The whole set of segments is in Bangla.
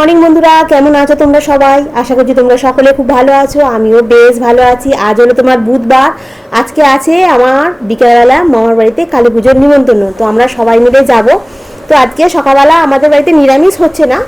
মর্নিং বন্ধুরা, কেমন আছো তোমরা সবাই? আশা করছি তোমরা সকলে খুব ভালো আছো। আমিও বেশ ভালো আছি। আজ হলো তোমার বুধবার। আজকে আছে আমার বিকেলবেলা মামার বাড়িতে কালী পুজোর নিমন্ত্রণ। তো আমরা সবাই মিলে যাব। তো আজকে সকালবেলা আমাদের বাড়িতে নিরামিষ হচ্ছে না,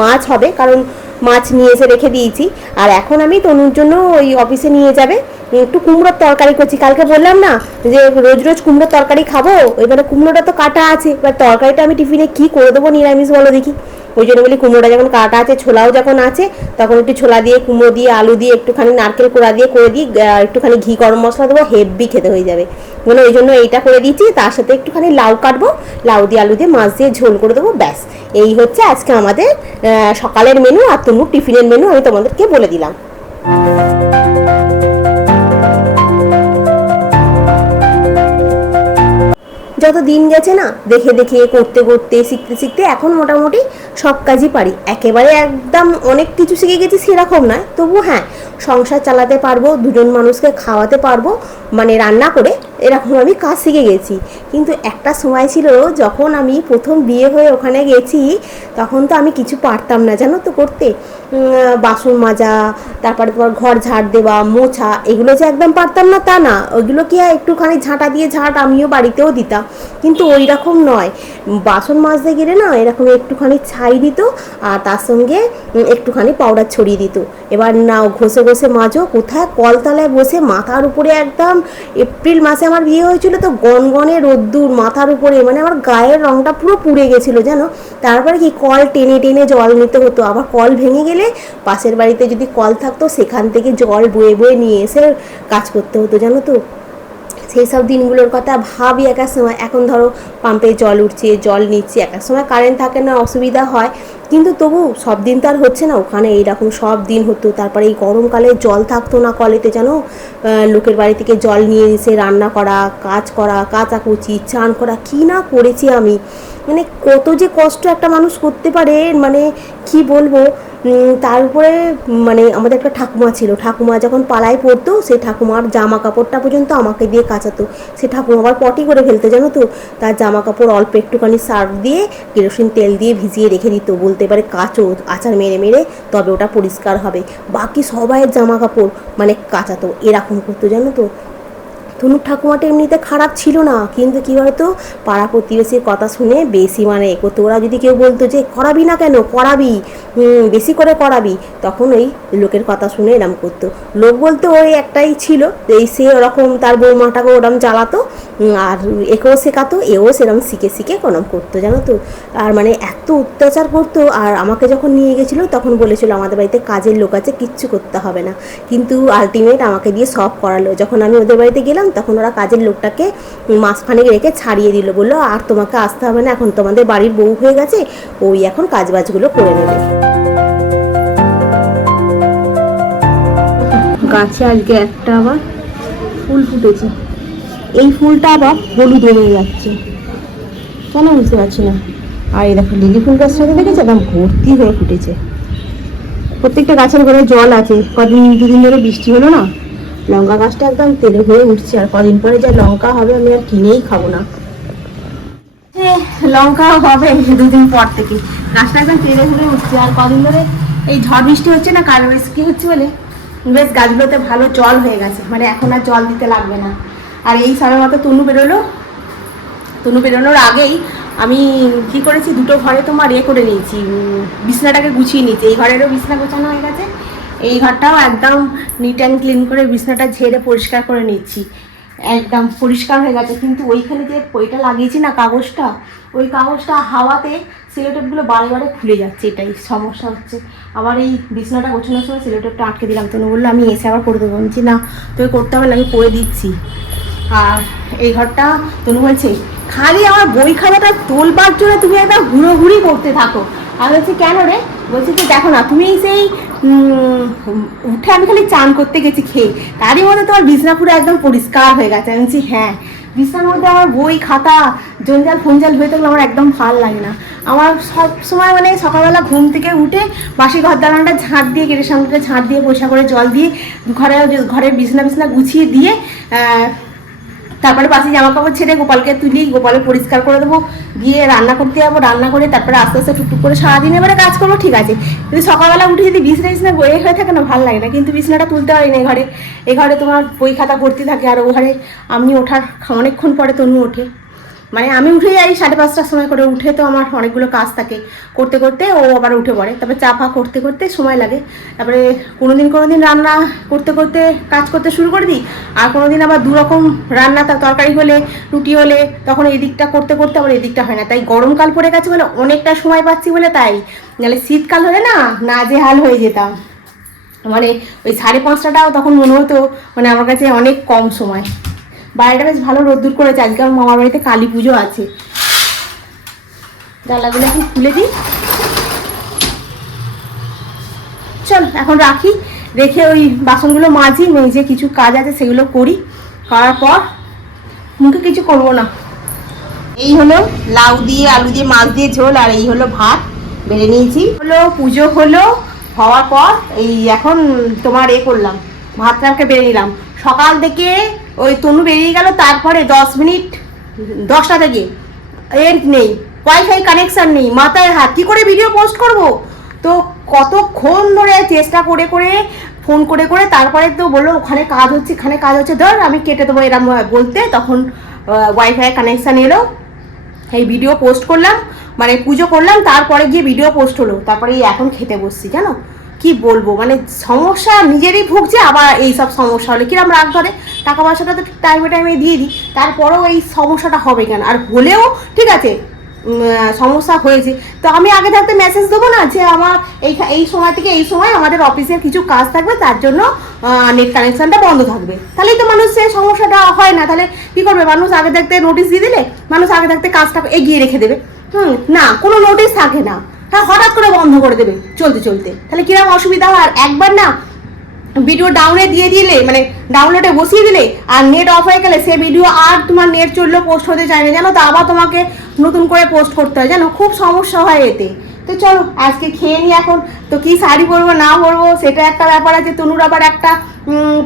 মাছ হবে, কারণ মাছ নিয়ে এসে রেখে দিয়েছি। আর এখন আমি তনুর জন্য ওই অফিসে নিয়ে যাবে একটু কুমড়োর তরকারি করছি। কালকে বললাম না যে রোজ রোজ কুমড়োর তরকারি খাবো, এবারে কুমড়োটা তো কাটা আছে, এবার তরকারিটা আমি টিফিনে কি করে দেবো নিরামিষ বলো দেখি। ওই জন্য বলি কুমড়োটা যখন কাটা আছে, ছোলাও যখন আছে, তখন একটু ছোলা দিয়ে, কুমড়ো দিয়ে, আলু দিয়ে, একটুখানি নারকেল কোড়া দিয়ে করে দিই, একটুখানি ঘি গরম মশলা দেবো, হেভি খেতে হয়ে যাবে। মানে ওই জন্য এইটা করে দিচ্ছি। তার সাথে একটুখানি লাউ কাটবো, লাউ দিয়ে আলু দিয়ে মাছ দিয়ে ঝোল করে দেবো, ব্যাস। এই হচ্ছে আজকে আমাদের সকালের মেনু। আর তনুর টিফিনের মেনু আমি তোমাদেরকে বলে দিলাম। যত দিন গেছে না, দেখে দেখে করতে করতে শিখতে শিখতে এখন মোটামুটি সব কাজই পারি। একেবারে একদম অনেক কিছু শিখে গেছি সেরকম নয়, তবু হ্যাঁ, সংসার চালাতে পারবো, দুজন মানুষকে খাওয়াতে পারবো, মানে রান্না করে, এরকম আমি কাজ শিখে গেছি। কিন্তু একটা সময় ছিল যখন আমি প্রথম বিয়ে হয়ে ওখানে গেছি, তখন তো আমি কিছু পারতাম না জানো তো করতে। বাসন মাজা, তারপরে তোমার ঘর ঝাড় দেওয়া, মোছা, এগুলো যে একদম পারতাম না তা না। ওইগুলো কি একটুখানি ঝাঁটা দিয়ে ঝাঁট আমিও বাড়িতেও দিতাম, কিন্তু ওই রকম নয়। বাসন মাজতে গেলে না এরকম একটুখানি ছাই দিত, আর তার সঙ্গে একটুখানি পাউডার ছড়িয়ে দিত। এবার নাও ঘষে ঘষে মাজো, কোথায় কলতলায় বসে মাথার উপরে একদম, এপ্রিল মাসে আমার বিয়ে হয়েছিল তো গনগনে রোদ্দুর মাথার উপরে, মানে আমার গায়ের রংটা পুরো পুড়ে গেছিলো জানো। তারপরে কি কল টেনে টেনে জল নিতে হতো, আবার কল ভেঙে গেলে পাশের বাড়িতে যদি কল থাকতো সেখান থেকে জল বয়ে বয়ে নিয়ে এসে কাজ করতে হতো জানো তো। সেই সব দিনগুলোর কথা ভাবি এক এক সময়। এখন ধরো পাম্পে জল উঠছে, জল নিচ্ছি, এক এক সময় কারেন্ট থাকে না, অসুবিধা হয়, কিন্তু তবু সব দিন তো আর হচ্ছে না। ওখানে এইরকম সব দিন হতো। তারপরে এই গরমকালে জল থাকতো না কলেতে জানো, লোকের বাড়ি থেকে জল নিয়ে এসে রান্না করা, কাজ করা, কাচাকুচি, চান করা, কী না করেছি আমি। মানে কত যে কষ্ট একটা মানুষ করতে পারে, মানে কি বলবো। তার উপরে মানে আমাদের একটা ঠাকুমা ছিল, ঠাকুমা যখন পালায় পড়তো, সেই ঠাকুমার জামা কাপড়টা পর্যন্ত আমাকে দিয়ে কাচাতো। সে ঠাকুমা আবার পটি করে ফেলতে জানো তো, তার জামা কাপড় অল্প একটুখানি সার্ফ দিয়ে কেরোসিন তেল দিয়ে ভিজিয়ে রেখে দিত, বলতে পারে কাচো, আচার মেরে মেরে, তবে ওটা পরিষ্কার হবে। বাকি সবাইয়ের জামা কাপড় মানে কাচাতো, এরকম করতো জানো তো। তনুর ঠাকুমাটা এমনিতে খারাপ ছিল না, কিন্তু কী বলতো, পাড়া প্রতিবেশীর কথা শুনে বেশি মানে এ করতো। ওরা যদি কেউ বলতো যে করাবি না কেন, করাবি, বেশি করে করাবি, তখন ওই লোকের কথা শুনে এরম করতো। লোক বলতে ওই একটাই ছিল, এই সে ওরকম তার বৌমাটাকে ওরম জ্বালাতো, আর একেও শেখাতো, এও সেরকম শিখে শিখে ওরম করতো জানো তো। আর মানে এত অত্যাচার করতো। আর আমাকে যখন নিয়ে গেছিলো তখন বলেছিল আমাদের বাড়িতে কাজের লোক আছে, কিচ্ছু করতে হবে না, কিন্তু আলটিমেট আমাকে দিয়ে সব করালো। যখন আমি ওদের বাড়িতে গেলাম তখন ওরা কাজের লোকটাকে মাসখানেক রেখে ছাড়িয়ে দিল, বললো আর তোমাকে আসতে হবে না, এখন তোমাদের বাড়ির বউ হয়ে গেছে, ওই এখন কাজবাজগুলো করে নেবে। গাছে আজকে একটা আবার ফুল ফুটেছে, এই ফুলটা আবার হলুদ হয়ে যাচ্ছে, কেন বুঝতে পারছি না। আর এই দেখো লিলি ফুল গাছটাকে দেখেছে, একদম ভর্তি হয়ে ফুটেছে। প্রত্যেকটা গাছের ঘরে জল আছে, কদিন দুদিন ধরে বৃষ্টি হলো না, লঙ্কা গাছটা একদম তেলে হয়ে উঠছে। আর কদিন পরে যা লঙ্কা হবে আমি আর কিনেই খাবো না, লঙ্কা হবে দুদিন পর থেকে। গাছটা একদম তেলে হয়ে উঠছে। আর কদিন ধরে এই ঝড় বৃষ্টি হচ্ছে না, কাল বৃষ্টি হচ্ছে বলে বেশ গাছগুলোতে ভালো জল হয়ে গেছে, মানে এখন আর জল দিতে লাগবে না। আর এই সময় মতো তনু বেরোনোর আগেই আমি কি করেছি, দুটো ঘরে তোমার করে নিয়েছি, বিছনাটাকে গুছিয়ে নিয়েছি। এই ঘরেরও বিছনা গোছানো হয়ে গেছে, এই ঘরটাও একদম নিট অ্যান্ড ক্লিন করে বিছনাটা ঝেড়ে পরিষ্কার করে নিচ্ছি, একদম পরিষ্কার হয়ে গেছে। কিন্তু ওইখানে যে ওইটা লাগিয়েছি না কাগজটা, ওই কাগজটা হাওয়াতে সেলোটেপগুলো বারে বারে খুলে যাচ্ছে, এটাই সমস্যা হচ্ছে। আবার এই বিছনাটা গোছানোর সময় সেলোটেপটা আটকে দিলাম, তনু বললো আমি এসে আবার করে দেবো। বলছি না, তোকে করতে হবে না, আমি করে দিচ্ছি। আর এই ঘরটা তনু বলছে খালি আমার বই খাতাটা তোলবার জন্য তুমি একটা ঘুরোঘুরি করতে থাকো। আমি বলছি কেন রে? বলছি যে দেখো না, তুমি সেই উঠে আমি খালি চান করতে গেছি খেয়ে, তারই মধ্যে তোমার বিছনা পুরো একদম পরিষ্কার হয়ে গেছে। আমি বলছি হ্যাঁ, বিছনার মধ্যে আমার বই খাতা জঞ্জাল ফঞ্জাল হয়ে থাকলে আমার একদম ভালো লাগে না। আমার সব সময় মানে সকালবেলা ঘুম থেকে উঠে বাসি ঘর দালানটা ঝাঁট দিয়ে, গেটের সামনে ঝাঁট দিয়ে, পয়সা করে জল দিয়ে, ঘরের বিছনা গুছিয়ে দিয়ে তারপরে বাসি জামা কাপড় ছেড়ে গোপালকে তুলি, গোপালে পরিষ্কার করে দেবো, গিয়ে রান্না করতে যাবো, রান্না করে তারপরে আস্তে আস্তে টুকটুক করে সারাদিন এবারে কাজ করবো, ঠিক আছে। কিন্তু সকালবেলা উঠে যদি বিছনা বয়ে হয়ে থাকে না, ভালো লাগে না, কিন্তু বিছনাটা তুলতে পারি না। এ ঘরে তোমার বই খাতা ভর্তি থাকে, আর ও ঘরে আমি ওঠার অনেকক্ষণ পরে তনু ওঠে, মানে আমি উঠে যাই 5:30টার সময় করে, উঠে তো আমার অনেকগুলো কাজ থাকে, করতে করতে ও আবার উঠে পড়ে, তারপরে চা ফা করতে করতে সময় লাগে। তারপরে কোনোদিন রান্না করতে করতে কাজ করতে শুরু করে দিই, আর কোনোদিন আবার দুরকম রান্না, তার তরকারি হলে রুটি হলে তখন এই দিকটা করতে করতে আবার এই দিকটা হয় না। তাই গরমকাল পড়ে গেছে বলে অনেকটা সময় পাচ্ছি বলে, তাই নাহলে শীতকাল হলে না নাজেহাল হয়ে যেতাম, মানে ওই 5:30টাও তখন মনে হতো মানে আমার কাছে অনেক কম সময়। বাড়িটা বেশ ভালো রোদ্দুর করেছে, আজকে আমার মামার বাড়িতে কালী পুজো আছে। ডালাগুলো এখন খুলে দিই, চল এখন রাখি, রেখে ওই বাসনগুলো মেজে কিছু কাজ আছে সেগুলো করি, করার পর মুখে কিছু করবো না। এই হলো লাউ দিয়ে আলু দিয়ে মাছ দিয়ে ঝোল, আর এই হলো ভাত বেড়ে নিয়েছি। হলো পুজো হওয়ার পর এই এখন তোমার করলাম, ভাতটাকে বেড়ে নিলাম। সকাল থেকে ওই তনু বেরিয়ে গেল, তারপরে 10 মিনিট 10টা থেকে নেই, ওয়াইফাই কানেকশান নেই, মাথায় হাত, কী করে ভিডিও পোস্ট করব। তো কতক্ষণ ধরে চেষ্টা করে ফোন করে তারপরে তো বললো ওখানে কাজ হচ্ছে, ধর আমি কেটে দেবো এরম বলতে, তখন ওয়াইফাই কানেকশান এলো, এই ভিডিও পোস্ট করলাম, মানে পুজো করলাম, তারপরে গিয়ে ভিডিও পোস্ট হলো, তারপরে এখন খেতে বসছি। জানো কি বলবো, মানে সমস্যা নিজেরই ভুগছে, আবার এই সব সমস্যা হলে কিরম রাগ ধরে। টাকা পয়সাটা তো টাইমে দিয়ে দিই, তারপরেও এই সমস্যাটা হবে কেন, আর হলেও ঠিক আছে সমস্যা হয়েছে তো আমি আগে থাকতে মেসেজ দেবো না যে আমার এই সময় থেকে এই সময় আমাদের অফিসের কিছু কাজ থাকবে, তার জন্য নেট কানেকশানটা বন্ধ থাকবে, তাহলেই তো মানুষের সমস্যাটা হয় না। তাহলে কী করবে মানুষ, আগে থাকতে নোটিশ দিয়ে দিলে মানুষ আগে থাকতে কাজটা এগিয়ে রেখে দেবে। না, কোনো নোটিশ থাকে না, হ্যাঁ হঠাৎ করে বন্ধ করে দেবে চলতে, তাহলে কিরকম অসুবিধা হয়। আর একবার না ভিডিও ডাউনে দিয়ে দিলে, মানে ডাউনলোডে বসিয়ে দিলে আর নেট অফ হয়ে গেলে সে ভিডিও আর তোমার নেট চললেও পোস্ট হতে চায় না, জানো তো, আবার তোমাকে নতুন করে পোস্ট করতে হয়, জানো খুব সমস্যা হয় এতে। তো চলো আজকে খেয়ে নিই এখন, তো কি শাড়ি পরবো না পরবো সেটা একটা ব্যাপার আছে। তনুর আবার একটা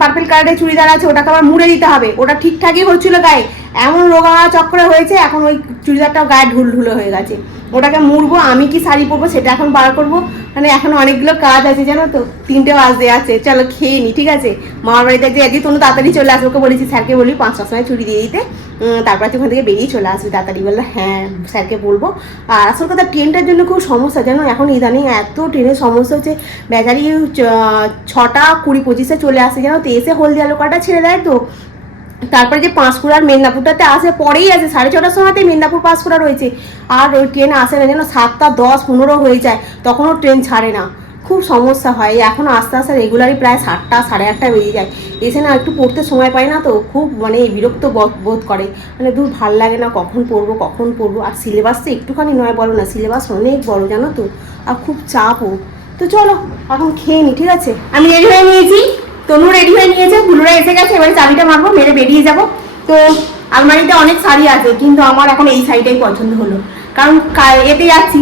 পার্পেল কালারের চুড়িদার আছে, ওটাকে আবার মুড়ে দিতে হবে, ওটা ঠিকঠাকই হচ্ছিলো গায়ে, এমন রোগা চক্রে হয়েছে, এখন ওই চুড়িদারটাও গায়ে ঢুলঢুলো হয়ে গেছে, ওটাকে মুড়বো। আমি কি শাড়ি পরবো সেটা এখন বার করবো, মানে এখন অনেকগুলো কাজ আছে জানো তো, 3টে বাজতে আছে। চলো খেয়ে নি, ঠিক আছে। মামার বাড়িতে যে আজকে তনু তাড়াতাড়ি চলে আসবে, ওকে বলেছি স্যারকে বলি 5টার সময় ছুটি দিয়ে দিতে, তারপর ওখান থেকে বেরিয়ে চলে আসবে তাড়াতাড়ি। বললো হ্যাঁ স্যারকে বলবো। আর আসল কথা ট্রেনটার জন্য খুব সমস্যা জানো, এখন ইদানিং এত ট্রেনের সমস্যা হচ্ছে, বেচারি 6টা 20-25 চলে আসে জানো তো, এসে হলদিয়া লোকালটা ছেড়ে দেয়, তো তারপরে যে পাঁশকুড়ার মেদিনীপুরটাতে আসে পরেই আছে, 6:30টার সময়তেই মেদিনীপুর পাঁশকুড়া রয়েছে, আর ওই ট্রেন আসে না যেন 7:10-15 হয়ে যায়, তখনও ট্রেন ছাড়ে না, খুব সমস্যা হয়। এখন আস্তে আস্তে রেগুলারই প্রায় 7টা 8:30 বেরিয়ে যায়, এসে না একটু পড়তে সময় পায় না, তো খুব মানে বিরক্ত বোধ করে, মানে দূর ভাল লাগে না, কখন পড়বো। আর সিলেবাস তো একটুখানি নয় বলো না, সিলেবাস অনেক বড় জানো তো, আর খুব চাপও। তো চলো এখন খেয়ে নি, ঠিক আছে। আমি রেডি হয়ে নিয়েছি, তনু রেডি হয়ে নিয়েছে, বুলুরা এসে গেছে, এবারে চাবিটা মারবো, মেরে বেরিয়ে যাব। তো আলমারিতে অনেক শাড়ি আছে, কিন্তু আমার এখন এই শাড়িটাই পছন্দ হলো, কারণ এতে যাচ্ছি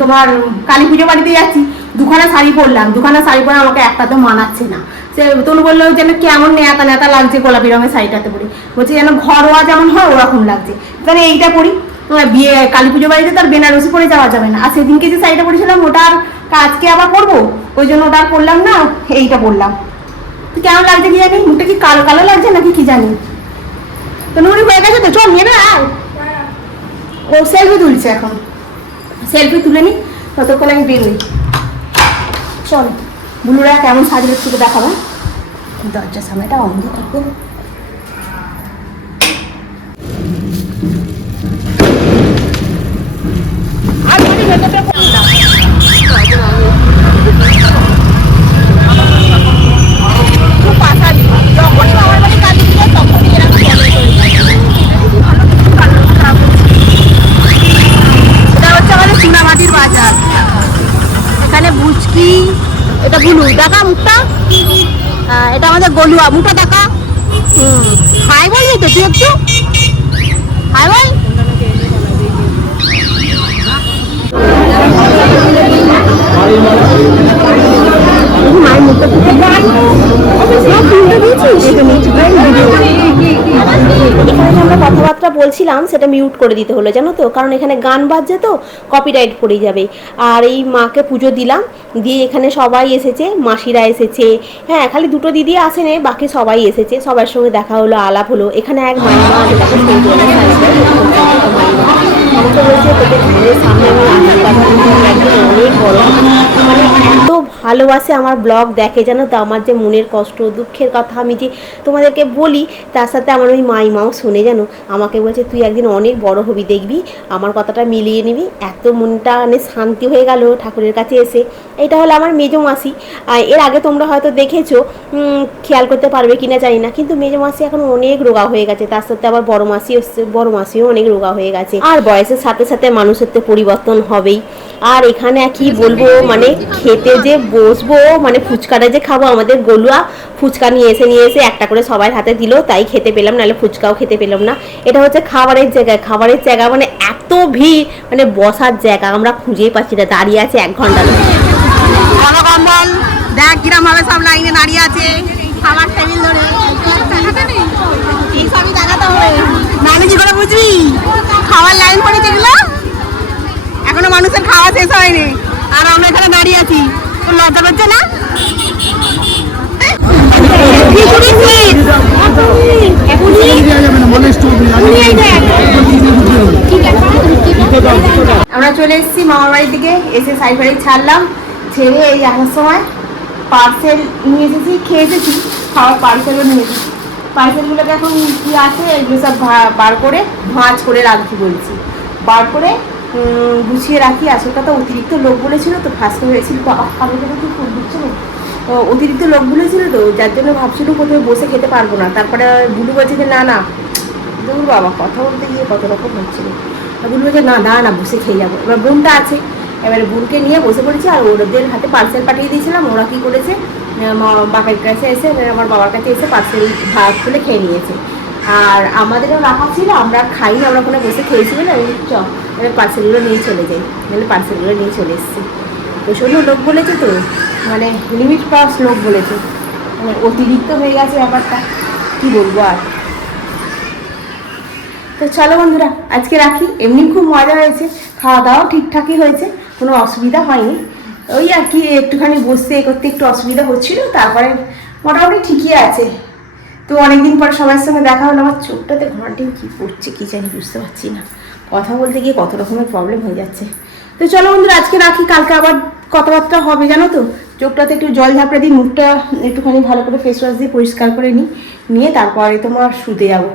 তোমার কালী পুজো বাড়িতে যাচ্ছি, 2খানা শাড়ি পরলাম, 2খানা শাড়ি পরে আমাকে একটা তো মানাচ্ছে না। সে তনু বললো যেন কেমন নেতা লাগছে গোলাপি রঙের শাড়িটাতে পরি, বলছে যেন ঘরোয়া যেমন হয় ওরকম লাগছে, তাহলে এইটা পরি। বিয়ে কালী পুজো বাড়িতে তার বেনারসি পরে যাওয়া যাবে না, আর সেদিনকে যে শাড়িটা পরেছিলাম ওটা আর আজকে আবার পরবো, ওই জন্য ওটা আর পরলাম না, এইটা পরলাম। কেমন লাগছে কি জানি, মুখটা কি কালো কালো লাগছে নাকি কি জানি। তো নুরি হয়ে গেছে তো, চল নিয়ে না, ও সেলফি তুলছে, এখন সেলফি তুলে নি, ততক্ষণ আমি বেরোই। চল বুলুরা কেমন সাজলে একটু দেখাবো, দরজার সামনেটা অন্ধ থাকবে। এটা বুলু দেখা মুখটা, এটা আমাদের গলুয়া, মুখটা দেখা। হাই বলবি তো তুই একটু, হাই বল। মায়ের মুখটা দিয়েছিস, এটা নিয়েছি কথাবার্তা বলছিলাম সেটা মিউট করে দিতে হলো জানো তো, কারণ এখানে গান বাজছে তো কপিরাইট পড়ে যাবে। আর এই মাকে পুজো দিলাম, দিয়ে এখানে সবাই এসেছে, মাসিরা এসেছে, হ্যাঁ খালি দুটো দিদি আসেনি, বাকি সবাই এসেছে, সবার সঙ্গে দেখা হলো, আলাপ হলো। এখানে এক মাইমা আছে, তাকে মাইমা আমাকে বলছে তোকে ঘরের সামনে আমি আশীর্বাদ একদিন অনেক বড়, মানে এত ভালোবাসে আমার ব্লগ দেখে জানো তো, আমার যে মনের কষ্ট দুঃখের কথা আমি যে তোমাদেরকে বলি, তার সাথে আমার ওই মাইমাও শুনে জানো, আমাকে বলছে তুই একদিন অনেক বড় হবি দেখবি, আমার কথাটা মিলিয়ে নিবি। এত মনটা মানে শান্তি হয়ে গেল ঠাকুরের কাছে এসে। এটা হলো আমার মেজো মাসি। এর আগে তোমরা হয়তো দেখেছো, খেয়াল করতে পারবে কিনা জানি না, কিন্তু মেজো মাসি এখন অনেক রোগা হয়ে গেছে, তার সাথে আবার বড় মাসি এসছে, বড় মাসিও অনেক রোগা হয়ে গেছে। আর বয়সের সাথে সাথে মানুষের তো পরিবর্তন হবেই। আর এখানে কি বলবো, মানে খেতে যে বসবো, মানে ফুচকাটা যে খাবো, আমাদের গলুয়া ফুচকা নিয়ে এসে একটা করে সবার হাতে দিল, তাই খেতে পেলাম, নাহলে ফুচকাও খেতে পেলাম না। এটা হচ্ছে খাবারের জায়গা, মানে এত ভিড়, মানে বসার জায়গা আমরা খুঁজেই পাচ্ছি না, দাঁড়িয়ে আছে 1 ঘন্টা ধরে। কম্বল দেখ কিরম ভাবে সব লাইনে দাঁড়িয়ে আছে খাবার টেবিল ধরে, এইসবই দেখাতে হবে, নাহলে কি করে বুঝবি খাবার লাইন পড়েছে এগুলো, এখনো মানুষের খাওয়া শেষ হয়নি আর আমরা এখানে দাঁড়িয়ে আছি, তোর লজ্জা করছে না? আমরা চলে এসেছি মামার বাড়ির দিকে, এসে সাইড বাড়ি ছাড়লাম, ছেড়ে এই আসার সময় পার্সেল নিয়ে এসেছি, খেয়ে এসেছি, খাওয়ার পার্সেলও নিয়ে এসেছি। পার্সেলগুলোকে এখন কি আছে এগুলো সব বার করে ভাঁজ করে রাখছি বলছি, বার করে গুছিয়ে রাখি। আসল কথা অতিরিক্ত লোক বলেছিল তো, ফার্স্টে হয়েছিল বাবা আমি তো কি ফুল দিচ্ছে না, অতিরিক্ত লোক বলেছিল তো, যার জন্য ভাবছিলাম কোথাও বসে খেতে পারবো না। তারপরে বুলু বলছে যে না না দূর বাবা, কথা বলতে গিয়ে কত রকম হচ্ছিল। বুলু বলছে না না বসে খেয়ে যাবো। এবার বোনটা আছে, এবারে বোনকে নিয়ে বসে পড়েছি, আর ওদের হাতে পার্সেল পাঠিয়ে দিয়েছিলাম। ওরা কী করেছে, বাবার কাছে এসে, আমার বাবার কাছে এসে পার্সেল ভাত খুলে খেয়ে নিয়েছে। আর আমাদেরও রাখা ছিল, আমরা খাইনি, আমরা ওখানে বসে খেয়েছি না, চ এবার পার্সেলগুলো নিয়ে চলে যাই, মানে পার্সেলগুলো নিয়ে চলে এসেছি। প্রচণ্ড লোক বলেছে তো, মানে লিমিট ক্রস লোক বলেছে, মানে অতিরিক্ত হয়ে গেছে ব্যাপারটা, কী বলবো আর। তো চলো বন্ধুরা আজকে রাখি, এমনি খুব মজা হয়েছে, খাওয়া দাওয়াও ঠিকঠাকই হয়েছে, কোনো অসুবিধা হয়নি। ওই আর কি একটুখানি বসতে করতে একটু অসুবিধা হচ্ছিল, তারপরে মোটামুটি ঠিকই আছে। তো অনেকদিন পর সবার সঙ্গে দেখা হলো। আমার চোখটাতে ঘন্টিং কী পড়ছে কী জানি বুঝতে পারছি না, কথা বলতে গিয়ে কত রকমের প্রবলেম হয়ে যাচ্ছে। তো চলো বন্ধুরা আজকে রাখি, কালকে আবার কথাবার্তা হবে জানো তো। চোখটাতে একটু জল ঝাপড়া দিই, মুখটা একটুখানি ভালো করে ফেস ওয়াশ দিয়ে পরিষ্কার করে নিয়ে তারপরে তোমার শুতে যাবো।